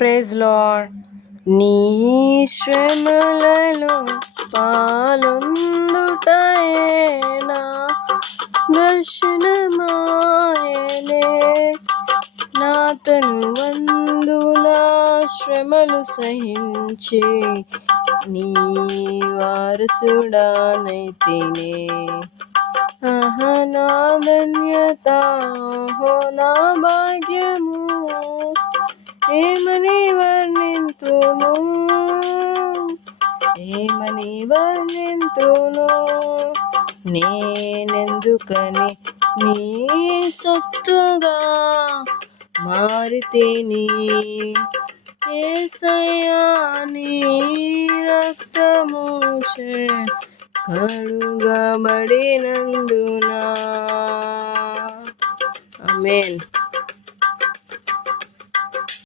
Praise lord. నీ శ్రమలలో పాలొందుటయే నా దర్శనమాయనే. నా తను వందుల శ్రమలు సహించి నీ వారసుడానైతినే. నా ధన్యత, నా భాగ్యము, ఏమని వర్ణింతును, ఏమని వర్ణింతును. నేనెందుకని నీ సొత్తుగా మారితిని. యేసయ్యా నీ రక్తముచే కడుగబడినందున. ఆమేన్.